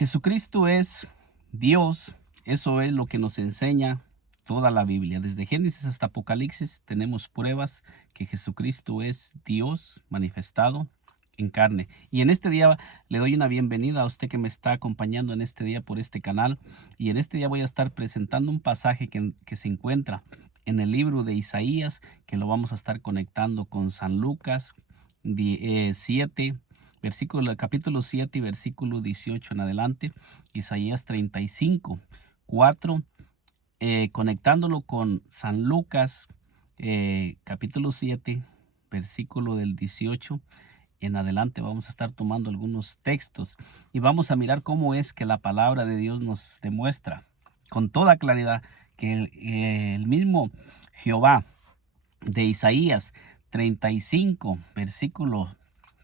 Jesucristo es Dios, eso es lo que nos enseña toda la Biblia. Desde Génesis hasta Apocalipsis tenemos pruebas que Jesucristo es Dios manifestado en carne. Y en este día le doy una bienvenida a usted que me está acompañando en este día por este canal. Y en este día voy a estar presentando un pasaje que se encuentra en el libro de Isaías, que lo vamos a estar conectando con San Lucas 7, capítulo 7 y versículo 18 en adelante, Isaías 35, 4, conectándolo con San Lucas, capítulo 7, versículo del 18 en adelante. Vamos a estar tomando algunos textos y vamos a mirar cómo es que la palabra de Dios nos demuestra con toda claridad que el mismo Jehová de Isaías 35, versículo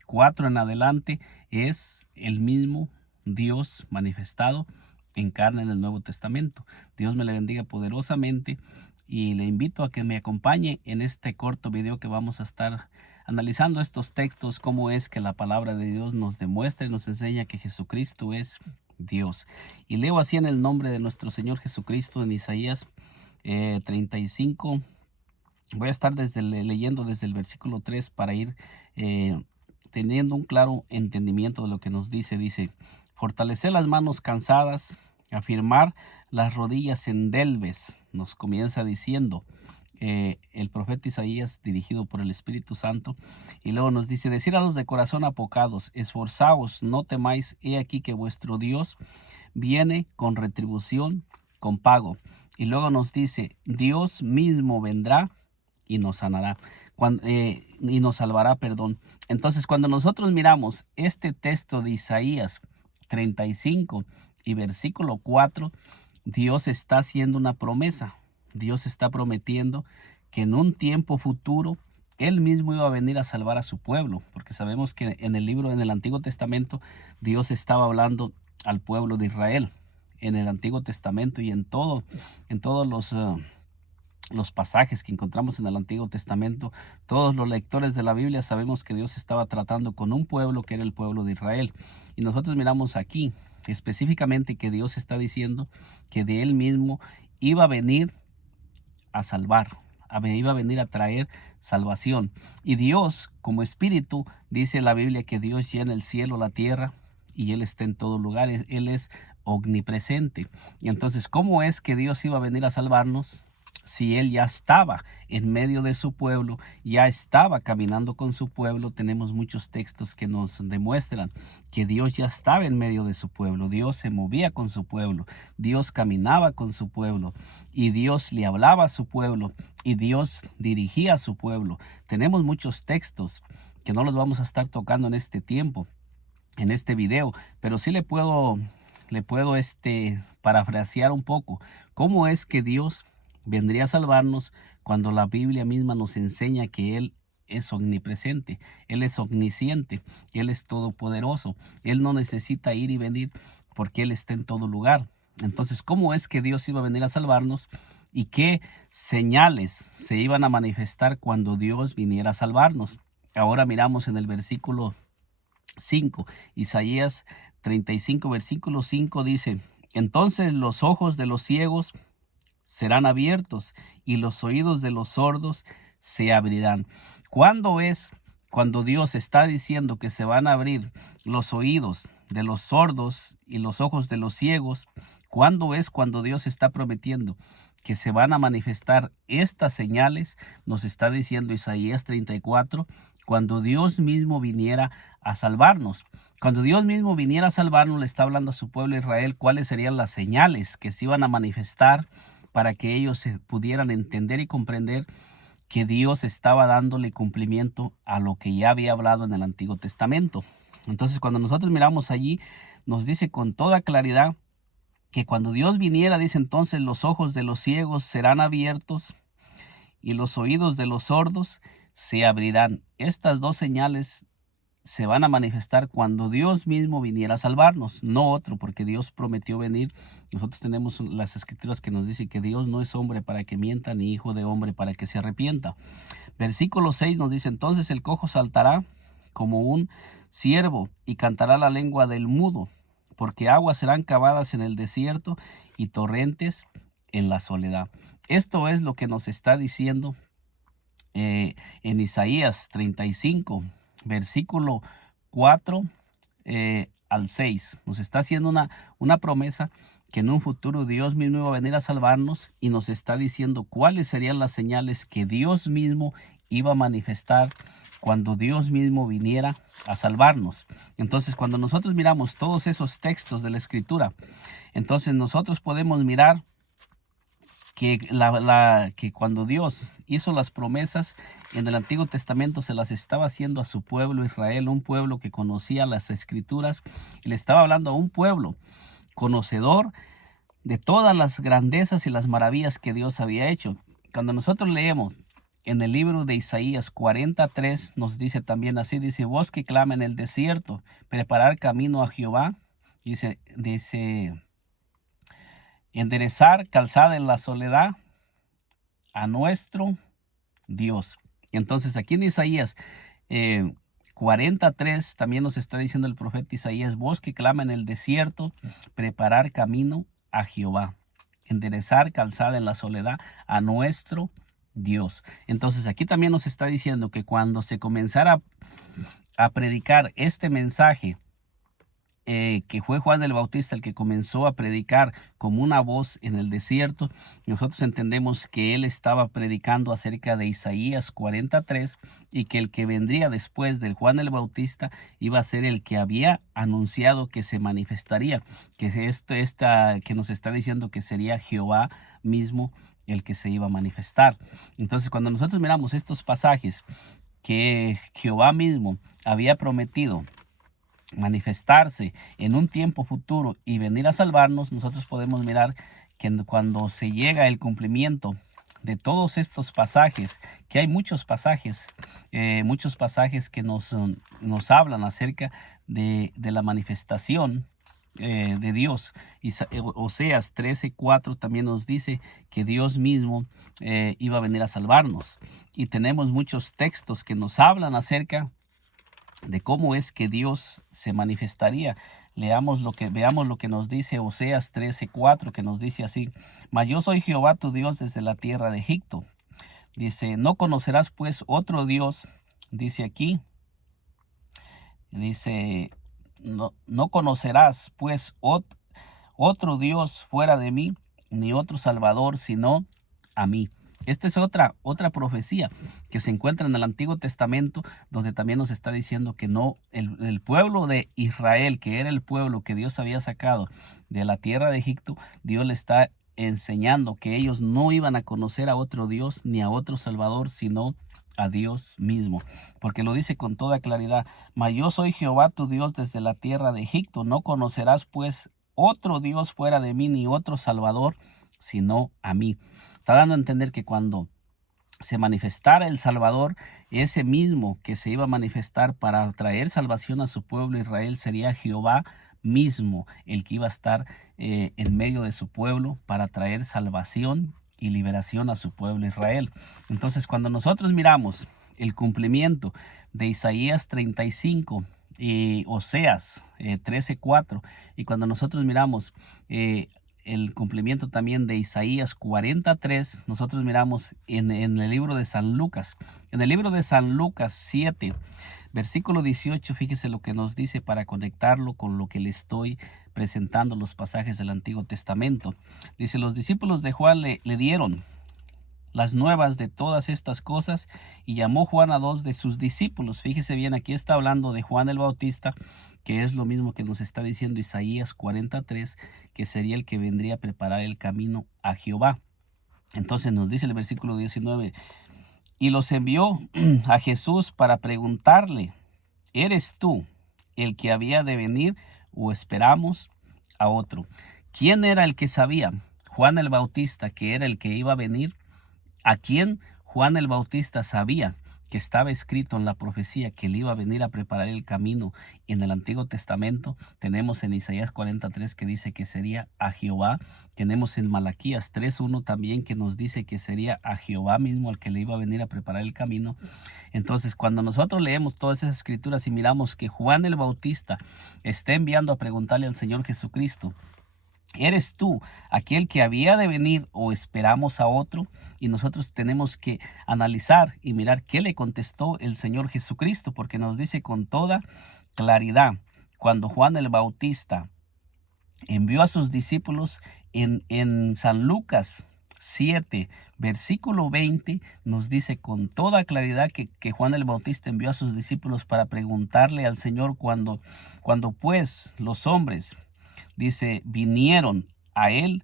4 en adelante, es el mismo Dios manifestado en carne en el Nuevo Testamento. Dios me le bendiga poderosamente y le invito a que me acompañe en este corto video que vamos a estar analizando estos textos, cómo es que la palabra de Dios nos demuestra y nos enseña que Jesucristo es Dios. Y leo así en el nombre de nuestro Señor Jesucristo en Isaías 35. Voy a estar leyendo desde el versículo 3 para ir teniendo un claro entendimiento de lo que nos dice. Dice: fortalecer las manos cansadas, afirmar las rodillas endelves. Nos comienza diciendo el profeta Isaías, dirigido por el Espíritu Santo. Y luego nos dice: decir a los de corazón apocados, esforzaos, no temáis, he aquí que vuestro Dios viene con retribución, con pago. Y luego nos dice: Dios mismo vendrá y nos sanará, y nos salvará, perdón. Entonces, cuando nosotros miramos este texto de Isaías 35 y versículo 4, Dios está haciendo una promesa. Dios está prometiendo que en un tiempo futuro Él mismo iba a venir a salvar a su pueblo, porque sabemos que en el Antiguo Testamento, Dios estaba hablando al pueblo de Israel. En el Antiguo Testamento y en todos los pasajes que encontramos en el Antiguo Testamento, todos los lectores de la Biblia sabemos que Dios estaba tratando con un pueblo que era el pueblo de Israel. Y nosotros miramos aquí específicamente que Dios está diciendo que de Él mismo iba a venir a salvar, iba a venir a traer salvación. Y Dios, como espíritu, dice la Biblia que Dios llena el cielo, la tierra, y Él está en todo lugar. Él es omnipresente. Y entonces, ¿cómo es que Dios iba a venir a salvarnos si Él ya estaba en medio de su pueblo, ya estaba caminando con su pueblo? Tenemos muchos textos que nos demuestran que Dios ya estaba en medio de su pueblo. Dios se movía con su pueblo, Dios caminaba con su pueblo, y Dios le hablaba a su pueblo, y Dios dirigía a su pueblo. Tenemos muchos textos que no los vamos a estar tocando en este tiempo, en este video, pero sí le puedo parafrasear un poco cómo es que Dios vendría a salvarnos cuando la Biblia misma nos enseña que Él es omnipresente, Él es omnisciente, Él es todopoderoso. Él no necesita ir y venir porque Él está en todo lugar. Entonces, ¿cómo es que Dios iba a venir a salvarnos? ¿Y qué señales se iban a manifestar cuando Dios viniera a salvarnos? Ahora miramos en el versículo 5, Isaías 35, versículo 5 dice: entonces los ojos de los ciegos serán abiertos y los oídos de los sordos se abrirán. ¿Cuándo es cuando Dios está diciendo que se van a abrir los oídos de los sordos y los ojos de los ciegos? ¿Cuándo es cuando Dios está prometiendo que se van a manifestar estas señales? Nos está diciendo Isaías 34, cuando Dios mismo viniera a salvarnos. Cuando Dios mismo viniera a salvarnos, le está hablando a su pueblo Israel cuáles serían las señales que se iban a manifestar para que ellos se pudieran entender y comprender que Dios estaba dándole cumplimiento a lo que ya había hablado en el Antiguo Testamento. Entonces, cuando nosotros miramos allí, nos dice con toda claridad que cuando Dios viniera, dice: entonces los ojos de los ciegos serán abiertos y los oídos de los sordos se abrirán. Estas dos señales se van a manifestar cuando Dios mismo viniera a salvarnos, no otro, porque Dios prometió venir. Nosotros tenemos las escrituras que nos dicen que Dios no es hombre para que mienta, ni hijo de hombre para que se arrepienta. Versículo 6 nos dice: entonces el cojo saltará como un ciervo y cantará la lengua del mudo, porque aguas serán cavadas en el desierto y torrentes en la soledad. Esto es lo que nos está diciendo en Isaías 35, versículo 4 al 6. Nos está haciendo una promesa que en un futuro Dios mismo iba a venir a salvarnos, y nos está diciendo cuáles serían las señales que Dios mismo iba a manifestar cuando Dios mismo viniera a salvarnos. Entonces, cuando nosotros miramos todos esos textos de la Escritura, entonces nosotros podemos mirar que, que cuando Dios hizo las promesas en el Antiguo Testamento, se las estaba haciendo a su pueblo Israel, un pueblo que conocía las Escrituras, y le estaba hablando a un pueblo conocedor de todas las grandezas y las maravillas que Dios había hecho. Cuando nosotros leemos en el libro de Isaías 43, nos dice también así, dice: voz que clama en el desierto, preparar camino a Jehová, dice enderezar calzada en la soledad a nuestro Dios. Entonces aquí en Isaías 43 también nos está diciendo el profeta Isaías: voz que clama en el desierto, preparar camino a Jehová, enderezar calzada en la soledad a nuestro Dios. Entonces aquí también nos está diciendo que cuando se comenzara a predicar este mensaje, que fue Juan el Bautista el que comenzó a predicar como una voz en el desierto, nosotros entendemos que él estaba predicando acerca de Isaías 43, y que el que vendría después del Juan el Bautista iba a ser el que había anunciado que se manifestaría, que que nos está diciendo que sería Jehová mismo el que se iba a manifestar. Entonces, cuando nosotros miramos estos pasajes que Jehová mismo había prometido manifestarse en un tiempo futuro y venir a salvarnos, nosotros podemos mirar que cuando se llega el cumplimiento de todos estos pasajes, que hay muchos pasajes que nos hablan acerca de la manifestación de Dios. Y Oseas 13:4 también nos dice que Dios mismo iba a venir a salvarnos, y tenemos muchos textos que nos hablan acerca de cómo es que Dios se manifestaría. Veamos lo que nos dice Oseas 13:4, que nos dice así: mas yo soy Jehová tu Dios desde la tierra de Egipto. Dice: no conocerás pues otro Dios, dice aquí, dice, no conocerás pues otro Dios fuera de mí, ni otro Salvador sino a mí. Esta es otra profecía que se encuentra en el Antiguo Testamento, donde también nos está diciendo que no, el pueblo de Israel, que era el pueblo que Dios había sacado de la tierra de Egipto, Dios le está enseñando que ellos no iban a conocer a otro Dios ni a otro Salvador, sino a Dios mismo, porque lo dice con toda claridad: mas yo soy Jehová tu Dios desde la tierra de Egipto, no conocerás pues otro Dios fuera de mí, ni otro Salvador sino a mí. Está dando a entender que cuando se manifestara el Salvador, ese mismo que se iba a manifestar para traer salvación a su pueblo Israel, sería Jehová mismo el que iba a estar en medio de su pueblo para traer salvación y liberación a su pueblo Israel. Entonces, cuando nosotros miramos el cumplimiento de Isaías 35 y Oseas 13:4, y cuando nosotros miramos el cumplimiento también de Isaías 43, nosotros miramos en el libro de San Lucas. En el libro de San Lucas 7, versículo 18, fíjese lo que nos dice para conectarlo con lo que le estoy presentando, los pasajes del Antiguo Testamento. Dice: los discípulos de Juan le dieron las nuevas de todas estas cosas, y llamó Juan a 2 de sus discípulos. Fíjese bien, aquí está hablando de Juan el Bautista, que es lo mismo que nos está diciendo Isaías 43, que sería el que vendría a preparar el camino a Jehová. Entonces nos dice el versículo 19: y los envió a Jesús para preguntarle: ¿eres tú el que había de venir, o esperamos a otro? ¿Quién era el que sabía? Juan el Bautista, que era el que iba a venir. ¿A quién Juan el Bautista sabía que estaba escrito en la profecía que él iba a venir a preparar el camino en el Antiguo Testamento. Tenemos en Isaías 43 que dice que sería a Jehová. Tenemos en Malaquías 3:1 también que nos dice que sería a Jehová mismo al que le iba a venir a preparar el camino. Entonces, cuando nosotros leemos todas esas escrituras y miramos que Juan el Bautista está enviando a preguntarle al Señor Jesucristo, ¿eres tú aquel que había de venir o esperamos a otro? Y nosotros tenemos que analizar y mirar qué le contestó el Señor Jesucristo, porque nos dice con toda claridad, cuando Juan el Bautista envió a sus discípulos en San Lucas 7, versículo 20, nos dice con toda claridad que Juan el Bautista envió a sus discípulos para preguntarle al Señor cuando pues los hombres, dice, vinieron a él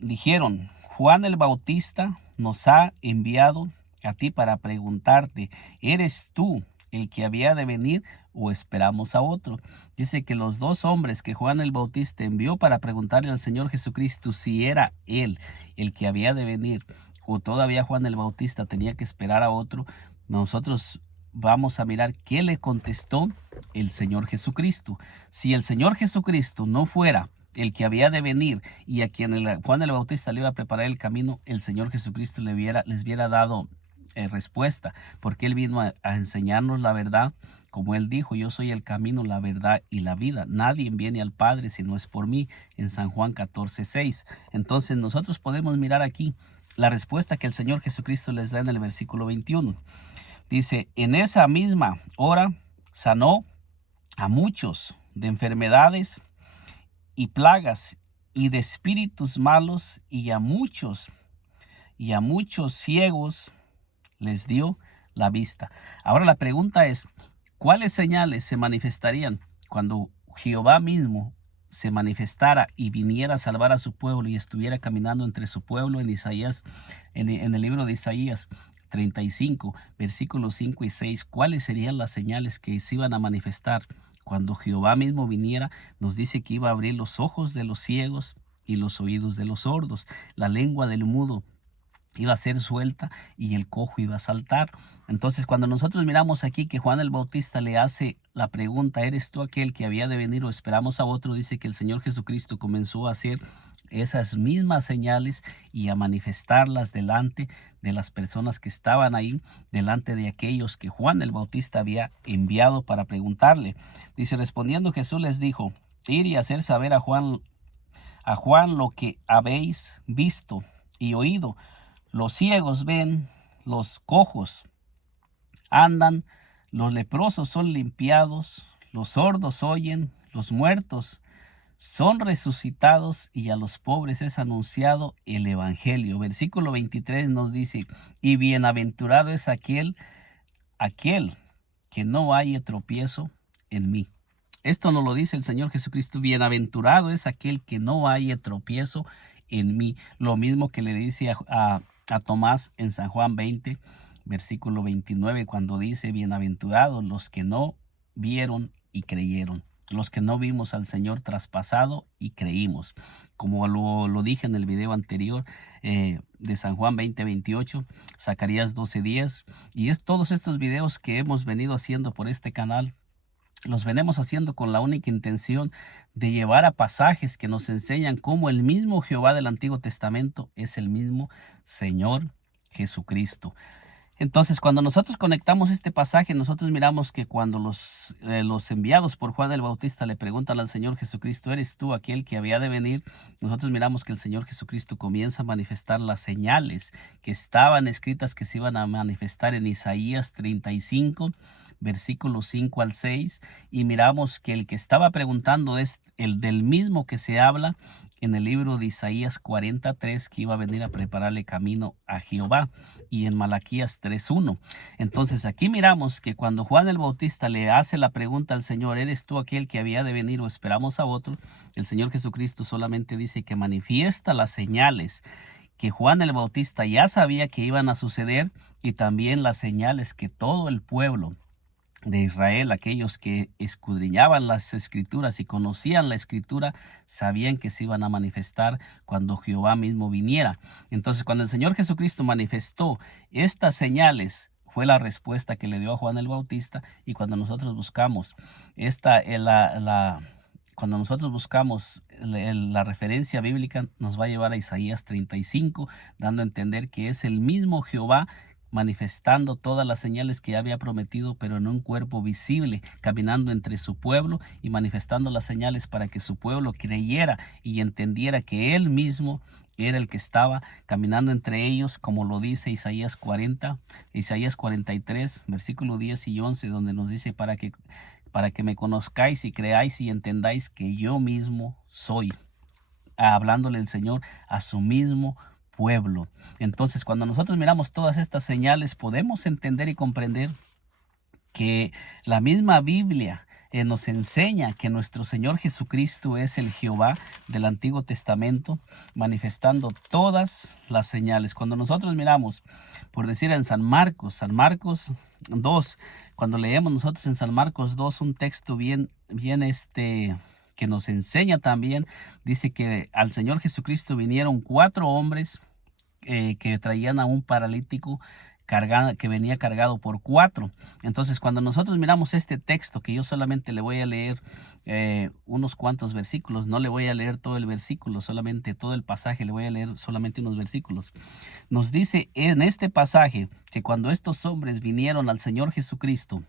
dijeron, Juan el Bautista nos ha enviado a ti para preguntarte, ¿eres tú el que había de venir o esperamos a otro? Dice que los dos hombres que Juan el Bautista envió para preguntarle al Señor Jesucristo si era él el que había de venir o todavía Juan el Bautista tenía que esperar a otro, nosotros vamos a mirar qué le contestó el Señor Jesucristo. Si el Señor Jesucristo no fuera el que había de venir y a quien Juan el Bautista le iba a preparar el camino, el Señor Jesucristo les hubiera dado respuesta, porque él vino a enseñarnos la verdad, como él dijo, yo soy el camino, la verdad y la vida. Nadie viene al Padre si no es por mí, en San Juan 14:6. Entonces nosotros podemos mirar aquí la respuesta que el Señor Jesucristo les da en el versículo 21. Dice, en esa misma hora sanó a muchos de enfermedades y plagas y de espíritus malos y a muchos ciegos les dio la vista. Ahora la pregunta es, ¿cuáles señales se manifestarían cuando Jehová mismo se manifestara y viniera a salvar a su pueblo y estuviera caminando entre su pueblo? En Isaías, en el libro de Isaías 35, versículos 5 y 6, ¿cuáles serían las señales que se iban a manifestar cuando Jehová mismo viniera? Nos dice que iba a abrir los ojos de los ciegos y los oídos de los sordos, la lengua del mudo iba a ser suelta y el cojo iba a saltar. Entonces, cuando nosotros miramos aquí que Juan el Bautista le hace la pregunta, ¿eres tú aquel que había de venir o esperamos a otro? Dice que el Señor Jesucristo comenzó a hacer esas mismas señales y a manifestarlas delante de las personas que estaban ahí, delante de aquellos que Juan el Bautista había enviado para preguntarle. Dice, respondiendo Jesús les dijo, ir y hacer saber a Juan lo que habéis visto y oído. Los ciegos ven, los cojos andan, los leprosos son limpiados, los sordos oyen, los muertos son resucitados y a los pobres es anunciado el evangelio. Versículo 23 nos dice, y bienaventurado es aquel que no haya tropiezo en mí. Esto nos lo dice el Señor Jesucristo, bienaventurado es aquel que no haya tropiezo en mí. Lo mismo que le dice a Tomás en San Juan 20, versículo 29, cuando dice, bienaventurados los que no vieron y creyeron. Los que no vimos al Señor traspasado y creímos. Como lo dije en el video anterior de San Juan 20:28, Zacarías 12:10. Y todos estos videos que hemos venido haciendo por este canal, los venimos haciendo con la única intención de llevar a pasajes que nos enseñan cómo el mismo Jehová del Antiguo Testamento es el mismo Señor Jesucristo. Entonces, cuando nosotros conectamos este pasaje, nosotros miramos que cuando los enviados por Juan el Bautista le preguntan al Señor Jesucristo, ¿eres tú aquel que había de venir? Nosotros miramos que el Señor Jesucristo comienza a manifestar las señales que estaban escritas que se iban a manifestar en Isaías 35, versículos 5 al 6, y miramos que el que estaba preguntando es el del mismo que se habla en el libro de Isaías 43, que iba a venir a prepararle camino a Jehová, y en Malaquías 3:1. Entonces aquí miramos que cuando Juan el Bautista le hace la pregunta al Señor, ¿eres tú aquel que había de venir o esperamos a otro? El Señor Jesucristo solamente dice que manifiesta las señales que Juan el Bautista ya sabía que iban a suceder y también las señales que todo el pueblo de Israel, aquellos que escudriñaban las escrituras y conocían la escritura, sabían que se iban a manifestar cuando Jehová mismo viniera. Entonces, cuando el Señor Jesucristo manifestó estas señales, fue la respuesta que le dio a Juan el Bautista. Y cuando nosotros buscamos cuando nosotros buscamos la referencia bíblica, nos va a llevar a Isaías 35, dando a entender que es el mismo Jehová manifestando todas las señales que había prometido, pero en un cuerpo visible, caminando entre su pueblo y manifestando las señales para que su pueblo creyera y entendiera que él mismo era el que estaba caminando entre ellos, como lo dice Isaías 40, Isaías 43, versículo 10 y 11, donde nos dice para que me conozcáis y creáis y entendáis que yo mismo soy, hablándole el Señor a su mismo pueblo. Entonces, cuando nosotros miramos todas estas señales, podemos entender y comprender que la misma Biblia nos enseña que nuestro Señor Jesucristo es el Jehová del Antiguo Testamento, manifestando todas las señales. Cuando nosotros miramos, por decir en San Marcos 2, cuando leemos nosotros en San Marcos 2 un texto bien que nos enseña también, dice que al Señor Jesucristo vinieron 4 hombres que traían a un paralítico que venía cargado por 4. Entonces, cuando nosotros miramos este texto, que yo solamente le voy a leer unos cuantos versículos, no le voy a leer todo el versículo, solamente todo el pasaje, le voy a leer solamente unos versículos. Nos dice en este pasaje que cuando estos hombres vinieron al Señor Jesucristo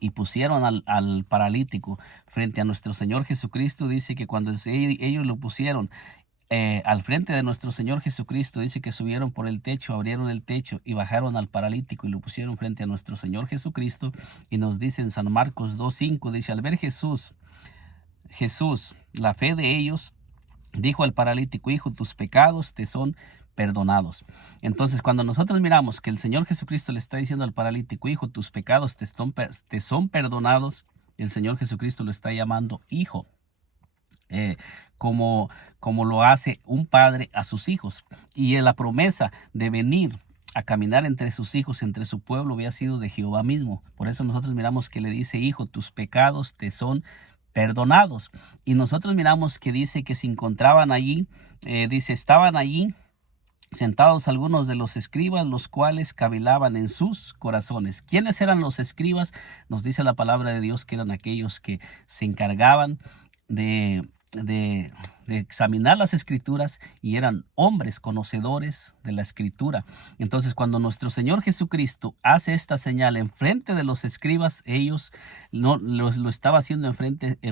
y pusieron al paralítico frente a nuestro Señor Jesucristo, dice que cuando ellos lo pusieron al frente de nuestro Señor Jesucristo, dice que subieron por el techo, abrieron el techo y bajaron al paralítico y lo pusieron frente a nuestro Señor Jesucristo. Y nos dice en San Marcos 2:5, dice, al ver Jesús, la fe de ellos, dijo al paralítico, hijo, tus pecados te son perdonados. Entonces, cuando nosotros miramos que el Señor Jesucristo le está diciendo al paralítico, hijo, tus pecados te son perdonados, el Señor Jesucristo lo está llamando hijo. eh, como lo hace un padre a sus hijos. Y la promesa de venir a caminar entre sus hijos, entre su pueblo, había sido de Jehová mismo. Por eso nosotros miramos que le dice, hijo, tus pecados te son perdonados. Y nosotros miramos que dice que se encontraban allí, dice, estaban allí sentados algunos de los escribas, los cuales cavilaban en sus corazones. ¿Quiénes eran los escribas? Nos dice la palabra de Dios que eran aquellos que se encargaban de examinar las escrituras y eran hombres conocedores de la escritura. Entonces, cuando nuestro Señor Jesucristo hace esta señal en frente de los escribas, ellos no lo estaba haciendo en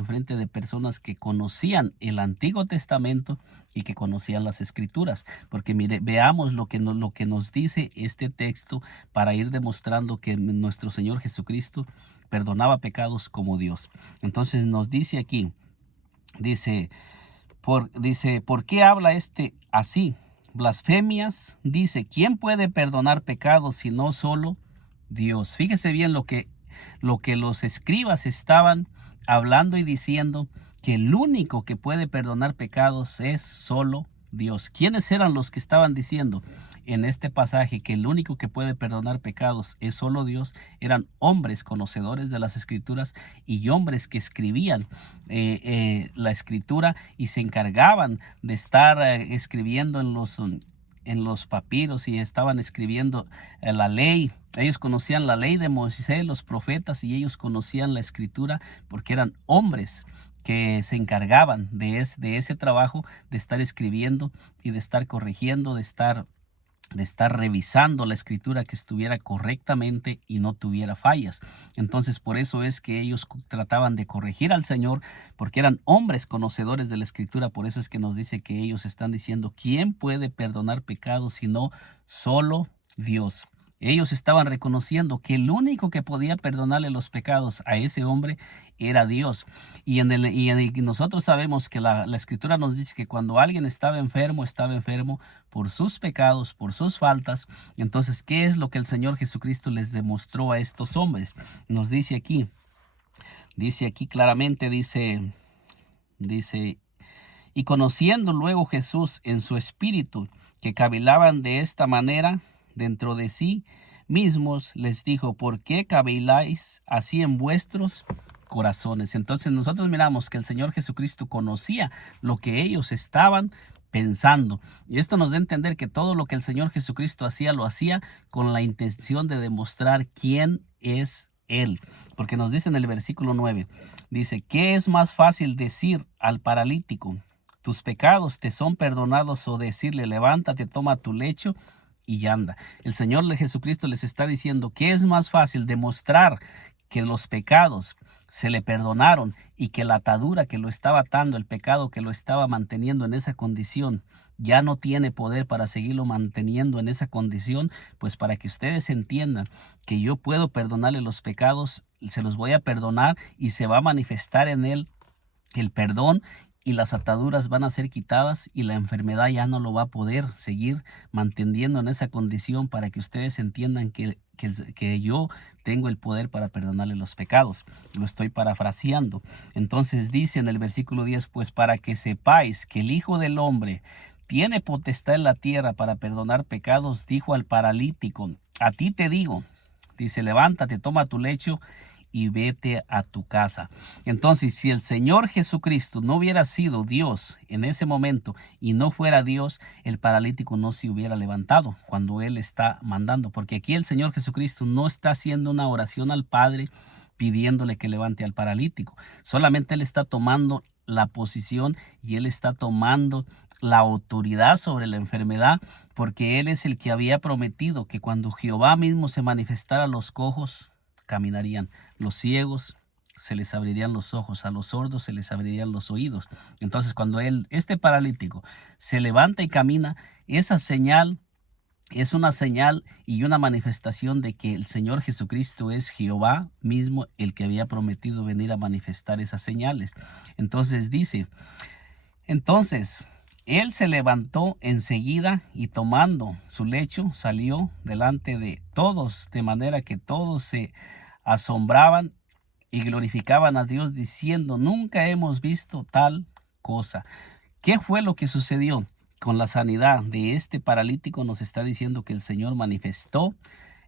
frente de personas que conocían el Antiguo Testamento y que conocían las escrituras, porque veamos lo que nos dice este texto para ir demostrando que nuestro Señor Jesucristo perdonaba pecados como Dios. Entonces nos dice aquí, dice, ¿por qué habla este así? Blasfemias, dice, ¿quién puede perdonar pecados si no solo Dios? Fíjese bien lo que los escribas estaban hablando y diciendo, que el único que puede perdonar pecados es solo Dios. ¿Quiénes eran los que estaban diciendo en este pasaje que el único que puede perdonar pecados es solo Dios? Eran hombres conocedores de las escrituras y hombres que escribían la escritura y se encargaban de estar escribiendo en los papiros y estaban escribiendo la ley. Ellos conocían la ley de Moisés, los profetas, y ellos conocían la escritura porque eran hombres que se encargaban de ese trabajo, de estar escribiendo y de estar corrigiendo, de estar revisando la escritura que estuviera correctamente y no tuviera fallas. Entonces, por eso es que ellos trataban de corregir al Señor, porque eran hombres conocedores de la escritura. Por eso es que nos dice que ellos están diciendo, ¿quién puede perdonar pecados sino solo Dios? Ellos estaban reconociendo que el único que podía perdonarle los pecados a ese hombre era Dios. Y nosotros sabemos que la escritura nos dice que cuando alguien estaba enfermo por sus pecados, por sus faltas. Entonces, ¿qué es lo que el Señor Jesucristo les demostró a estos hombres? Nos dice aquí claramente, dice, y conociendo luego Jesús en su espíritu que cavilaban de esta manera dentro de sí, mismos les dijo: ¿por qué caviláis así en vuestros corazones? Entonces nosotros miramos que el Señor Jesucristo conocía lo que ellos estaban pensando. Y esto nos da a entender que todo lo que el Señor Jesucristo hacía, lo hacía con la intención de demostrar quién es Él. Porque nos dice en el versículo 9, dice: ¿qué es más fácil decir al paralítico: tus pecados te son perdonados, o decirle: levántate, toma tu lecho y anda? El Señor Jesucristo les está diciendo que es más fácil demostrar que los pecados se le perdonaron y que la atadura que lo estaba atando, el pecado que lo estaba manteniendo en esa condición, ya no tiene poder para seguirlo manteniendo en esa condición. Pues para que ustedes entiendan que yo puedo perdonarle los pecados, se los voy a perdonar y se va a manifestar en él el perdón, y las ataduras van a ser quitadas y la enfermedad ya no lo va a poder seguir manteniendo en esa condición, para que ustedes entiendan que yo tengo el poder para perdonarle los pecados. Lo estoy parafraseando. Entonces dice en el versículo 10, pues para que sepáis que el Hijo del Hombre tiene potestad en la tierra para perdonar pecados, dijo al paralítico: a ti te digo, dice, levántate, toma tu lecho y vete a tu casa. Entonces, si el Señor Jesucristo no hubiera sido Dios en ese momento y no fuera Dios, el paralítico no se hubiera levantado cuando Él está mandando. Porque aquí el Señor Jesucristo no está haciendo una oración al Padre pidiéndole que levante al paralítico. Solamente Él está tomando la posición y Él está tomando la autoridad sobre la enfermedad, porque Él es el que había prometido que cuando Jehová mismo se manifestara, los cojos caminarían, los ciegos se les abrirían los ojos, a los sordos se les abrirían los oídos. Entonces, cuando este paralítico se levanta y camina, esa señal es una señal y una manifestación de que el Señor Jesucristo es Jehová mismo, el que había prometido venir a manifestar esas señales. Entonces dice, entonces él se levantó enseguida y tomando su lecho salió delante de todos, de manera que todos se asombraban y glorificaban a Dios, diciendo: nunca hemos visto tal cosa. ¿Qué fue lo que sucedió con la sanidad de este paralítico? Nos está diciendo que el Señor manifestó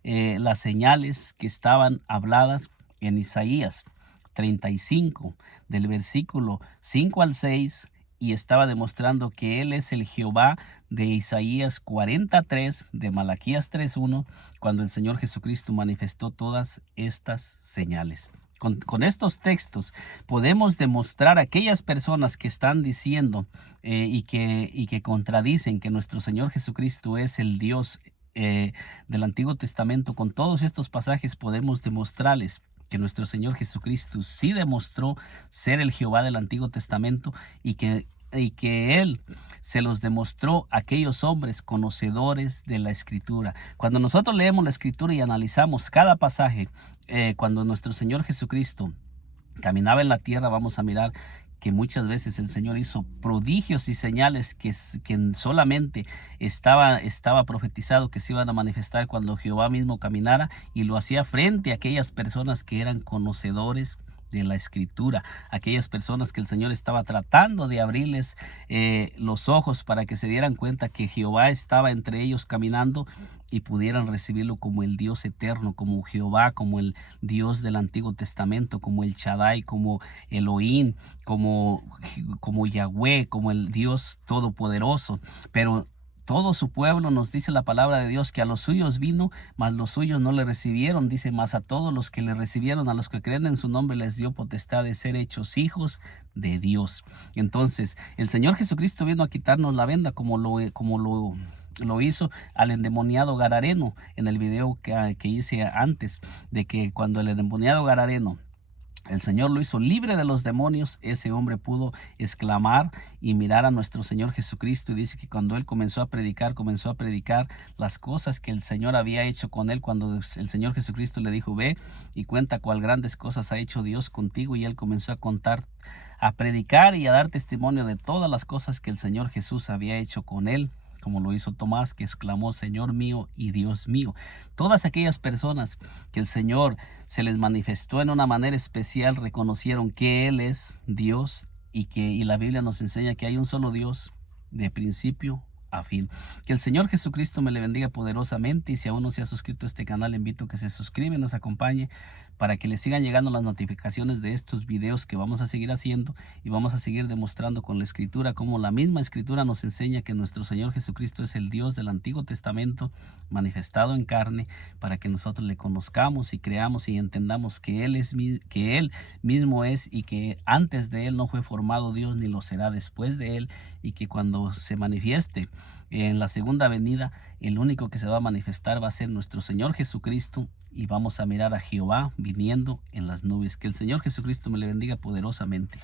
las señales que estaban habladas en Isaías 35, del versículo 5 al 6, y estaba demostrando que Él es el Jehová de Isaías 43, de Malaquías 3:1, cuando el Señor Jesucristo manifestó todas estas señales. Con estos textos podemos demostrar a aquellas personas que están diciendo y que contradicen que nuestro Señor Jesucristo es el Dios del Antiguo Testamento. Con todos estos pasajes podemos demostrarles que nuestro Señor Jesucristo sí demostró ser el Jehová del Antiguo Testamento, y que Él se los demostró a aquellos hombres conocedores de la Escritura. Cuando nosotros leemos la Escritura y analizamos cada pasaje, cuando nuestro Señor Jesucristo caminaba en la tierra, vamos a mirar que muchas veces el Señor hizo prodigios y señales que solamente estaba profetizado que se iban a manifestar cuando Jehová mismo caminara, y lo hacía frente a aquellas personas que eran conocedores de la Escritura, aquellas personas que el Señor estaba tratando de abrirles los ojos para que se dieran cuenta que Jehová estaba entre ellos caminando y pudieran recibirlo como el Dios eterno, como Jehová, como el Dios del Antiguo Testamento, como el Shaddai, como Elohim, como Yahweh, como el Dios Todopoderoso. Pero todo su pueblo, nos dice la palabra de Dios, que a los suyos vino, mas los suyos no le recibieron. Dice: mas a todos los que le recibieron, a los que creen en su nombre, les dio potestad de ser hechos hijos de Dios. Entonces, el Señor Jesucristo vino a quitarnos la venda, como lo hizo al endemoniado gadareno en el video que hice antes, de que cuando el endemoniado gadareno, el Señor lo hizo libre de los demonios, ese hombre pudo exclamar y mirar a nuestro Señor Jesucristo, y dice que cuando él comenzó a predicar las cosas que el Señor había hecho con él, cuando el Señor Jesucristo le dijo: ve y cuenta cuál grandes cosas ha hecho Dios contigo, y él comenzó a contar, a predicar y a dar testimonio de todas las cosas que el Señor Jesús había hecho con él, como lo hizo Tomás, que exclamó: Señor mío y Dios mío. Todas aquellas personas que el Señor se les manifestó en una manera especial reconocieron que Él es Dios, y la Biblia nos enseña que hay un solo Dios de principio a fin. Que el Señor Jesucristo me le bendiga poderosamente, y si aún no se ha suscrito a este canal, le invito a que se suscriba y nos acompañe para que le sigan llegando las notificaciones de estos videos que vamos a seguir haciendo, y vamos a seguir demostrando con la Escritura cómo la misma Escritura nos enseña que nuestro Señor Jesucristo es el Dios del Antiguo Testamento manifestado en carne, para que nosotros le conozcamos y creamos y entendamos que que Él mismo es, y que antes de Él no fue formado Dios ni lo será después de Él, y que cuando se manifieste en la segunda venida, el único que se va a manifestar va a ser nuestro Señor Jesucristo, y vamos a mirar a Jehová viniendo en las nubes. Que el Señor Jesucristo me le bendiga poderosamente.